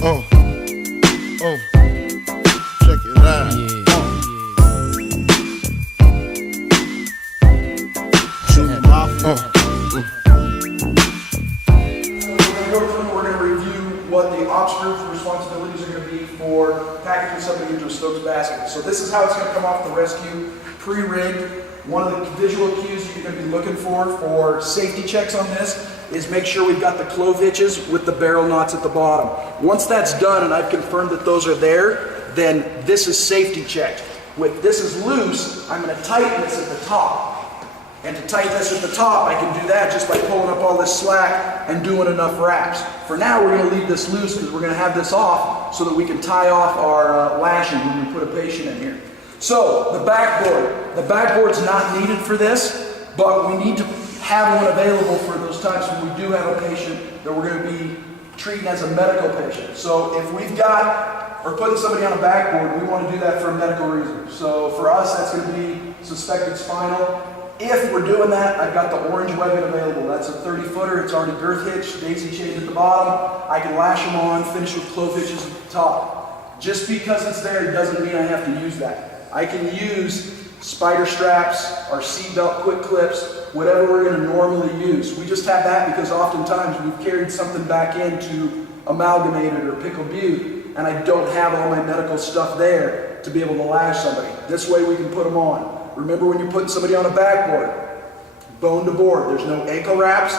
Oh, oh, check it out. We're going to review what the ops group's responsibilities are going to be for packaging somebody into a Stokes basket. So this is how it's going to come off the rescue, pre-rigged. One of the visual cues you're going to be looking for safety checks on this is make sure we've got the clove hitches with the barrel knots at the bottom. Once that's done and I've confirmed that those are there, then this is safety checked. With this is loose, I'm going to tighten this at the top. And to tighten this at the top, I can do that just by pulling up all this slack and doing enough wraps. For now, we're going to leave this loose because we're going to have this off so that we can tie off our lashing when we put a patient in here. So, the backboard. The backboard's not needed for this, but we need to have one available for those times when we do have a patient that we're going to be treating as a medical patient. So if we've got, or putting somebody on a backboard, we want to do that for a medical reason. So for us, that's going to be suspected spinal. If we're doing that, I've got the orange webbing available. That's a 30-footer. It's already girth hitched, daisy chained at the bottom. I can lash them on, finish with clove hitches at the top. Just because it's there doesn't mean I have to use that. I can use spider straps or seatbelt quick clips, whatever we're going to normally use. We just have that because oftentimes we've carried something back into Amalgamated or Pickle Butte, and I don't have all my medical stuff there to be able to lash somebody. This way we can put them on. Remember when you're putting somebody on a backboard, bone to board, there's no ankle wraps.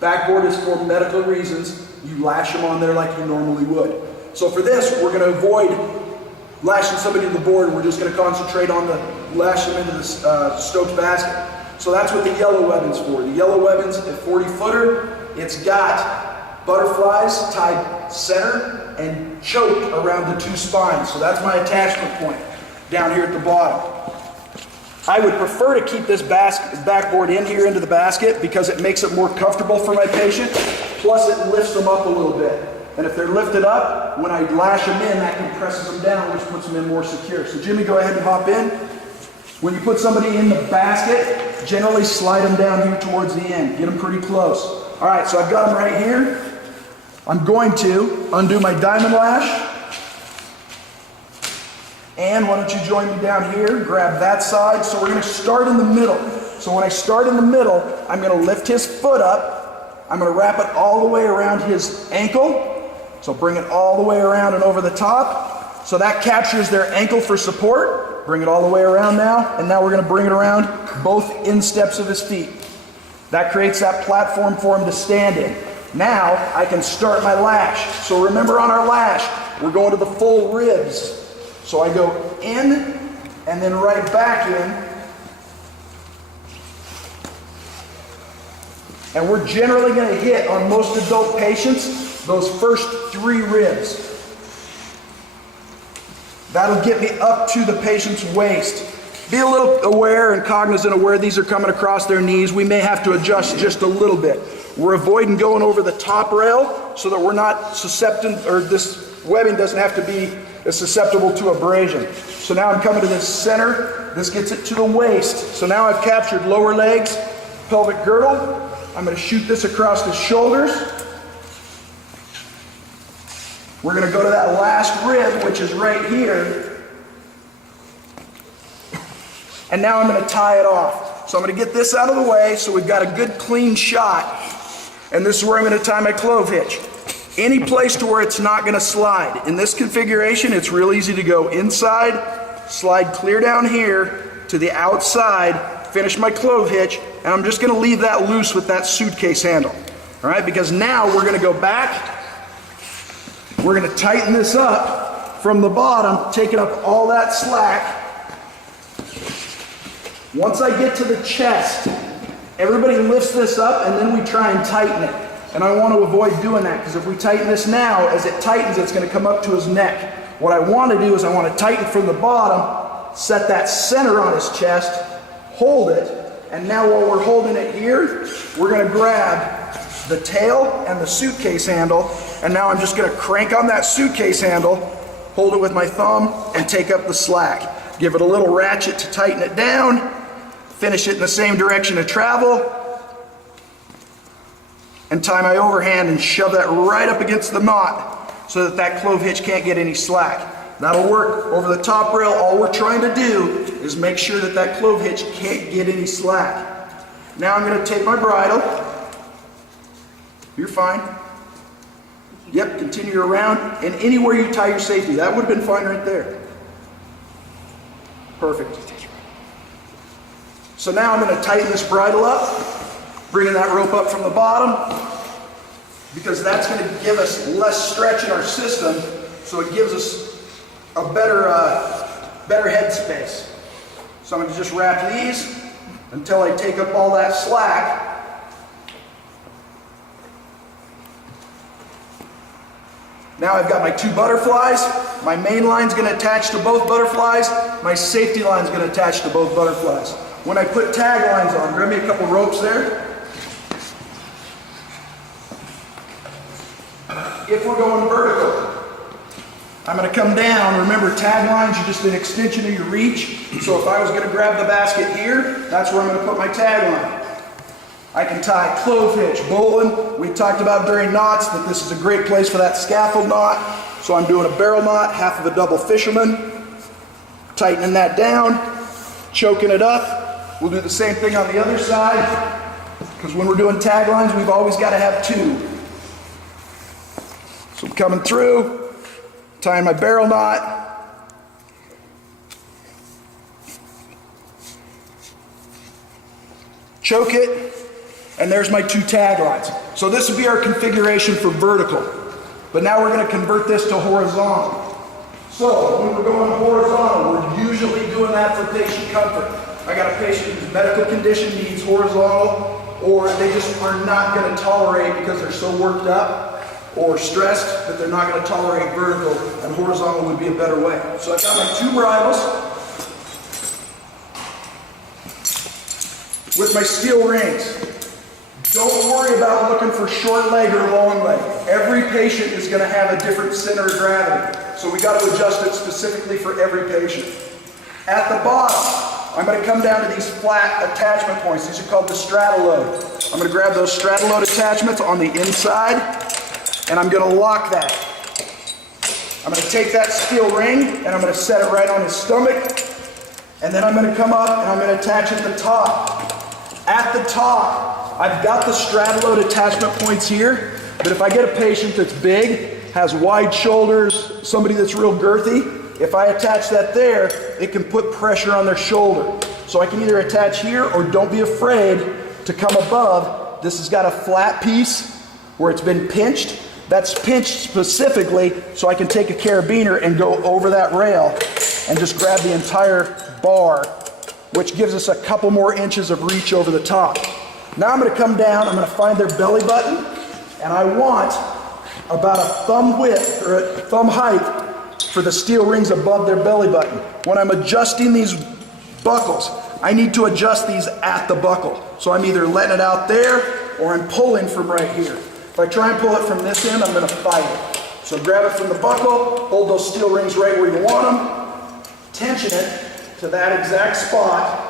Backboard is for medical reasons. You lash them on there like you normally would. So for this, we're going to avoid lashing somebody to the board, and we're just going to concentrate on the lash them into the Stokes basket. So that's what the yellow webbing's for. The yellow webbing's a 40-footer. It's got butterflies tied center and choked around the two spines. So that's my attachment point down here at the bottom. I would prefer to keep this backboard in here into the basket because it makes it more comfortable for my patient, plus it lifts them up a little bit. And if they're lifted up, when I lash them in, that compresses them down, which puts them in more secure. So Jimmy, go ahead and hop in. When you put somebody in the basket, generally slide them down here towards the end. Get them pretty close. All right, so I've got them right here. I'm going to undo my diamond lash. And why don't you join me down here, grab that side. So we're going to start in the middle. So when I start in the middle, I'm going to lift his foot up. I'm going to wrap it all the way around his ankle. So bring it all the way around and over the top. So that captures their ankle for support. Bring it all the way around now. And now we're going to bring it around both insteps of his feet. That creates that platform for him to stand in. Now I can start my lash. So remember on our lash, we're going to the full ribs. So I go in and then right back in. And we're generally going to hit on most adult patients those first 3 ribs. That'll get me up to the patient's waist. Be a little aware and cognizant of where these are coming across their knees. We may have to adjust just a little bit. We're avoiding going over the top rail so that we're not susceptible, or this webbing doesn't have to be susceptible to abrasion. So now I'm coming to the center. This gets it to the waist. So now I've captured lower legs, pelvic girdle. I'm going to shoot this across the shoulders. We're going to go to that last rib, which is right here. And now I'm going to tie it off. So I'm going to get this out of the way so we've got a good clean shot. And this is where I'm going to tie my clove hitch. Any place to where it's not going to slide. In this configuration, it's real easy to go inside, slide clear down here to the outside, finish my clove hitch, and I'm just going to leave that loose with that suitcase handle. All right, because now we're going to go back. We're going to tighten this up from the bottom, taking up all that slack. Once I get to the chest, everybody lifts this up and then we try and tighten it. And I want to avoid doing that because if we tighten this now, as it tightens, it's going to come up to his neck. What I want to do is I want to tighten from the bottom, set that center on his chest, hold it, and now while we're holding it here, we're going to grab the tail and the suitcase handle, and now I'm just going to crank on that suitcase handle, hold it with my thumb, and take up the slack. Give it a little ratchet to tighten it down, finish it in the same direction of travel, and tie my overhand and shove that right up against the knot. so that that clove hitch can't get any slack. That'll work over the top rail. All we're trying to do is make sure that that clove hitch can't get any slack. Now I'm going to take my bridle. You're fine. Yep, continue around, and anywhere you tie your safety. That would have been fine right there. Perfect. So now I'm going to tighten this bridle up, bringing that rope up from the bottom, because that's going to give us less stretch in our system, so it gives us a better head space. So I'm going to just wrap these until I take up all that slack. Now I've got my two butterflies. My main line's going to attach to both butterflies. My safety line's going to attach to both butterflies. When I put tag lines on, grab me a couple ropes there. If we're going vertical, I'm going to come down. Remember, tag lines are just an extension of your reach. So if I was going to grab the basket here, that's where I'm going to put my tag line. I can tie clove hitch, bowline. We talked about during knots that this is a great place for that scaffold knot. So I'm doing a barrel knot, half of a double fisherman. Tightening that down, choking it up. We'll do the same thing on the other side, because when we're doing tag lines, we've always got to have two. So I'm coming through, tying my barrel knot. Choke it, and there's my two tag lines. So this would be our configuration for vertical. But now we're going to convert this to horizontal. So when we're going horizontal, we're usually doing that for patient comfort. I got a patient whose medical condition needs horizontal, or they just are not going to tolerate because they're so worked up or stressed that they're not going to tolerate vertical, and horizontal would be a better way. So I've got my two bridles with my steel rings. Don't worry about looking for short leg or long leg. Every patient is going to have a different center of gravity, so we got to adjust it specifically for every patient. At the bottom, I'm going to come down to these flat attachment points. These are called the stratolode. I'm going to grab those stratolode attachments on the inside, and I'm going to lock that. I'm going to take that steel ring, and I'm going to set it right on his stomach, and then I'm going to come up, and I'm going to attach at the top. At the top, I've got the stratolode attachment points here, but if I get a patient that's big, has wide shoulders, somebody that's real girthy, if I attach that there, it can put pressure on their shoulder. So I can either attach here, or don't be afraid to come above. This has got a flat piece where it's been pinched. That's pinched specifically so I can take a carabiner and go over that rail and just grab the entire bar, which gives us a couple more inches of reach over the top. Now I'm going to come down, I'm going to find their belly button, and I want about a thumb width or a thumb height for the steel rings above their belly button. When I'm adjusting these buckles, I need to adjust these at the buckle. So I'm either letting it out there, or I'm pulling from right here. If I try and pull it from this end, I'm going to fight it. So grab it from the buckle, hold those steel rings right where you want them, tension it to that exact spot,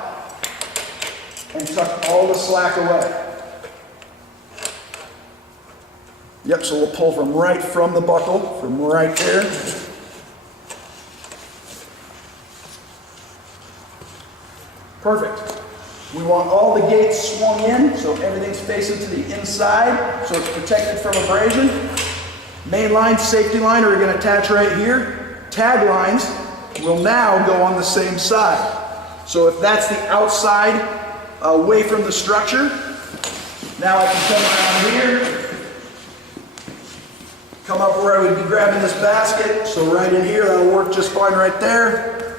and tuck all the slack away. Yep, so we'll pull from the buckle, from right there. Perfect. We want all the gates swung in, so everything's facing to the inside, so it's protected from abrasion. Main line, safety line are going to attach right here. Tag lines will now go on the same side. So if that's the outside away from the structure, now I can come around here, come up where I would be grabbing this basket, so right in here, that'll work just fine right there.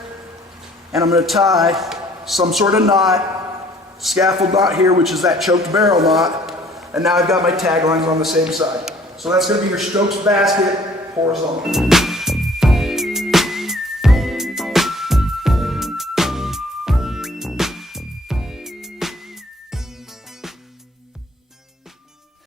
And I'm going to tie some sort of knot, scaffold knot here, which is that choked barrel knot, and now I've got my tag lines on the same side. So that's going to be your Stokes basket horizontal.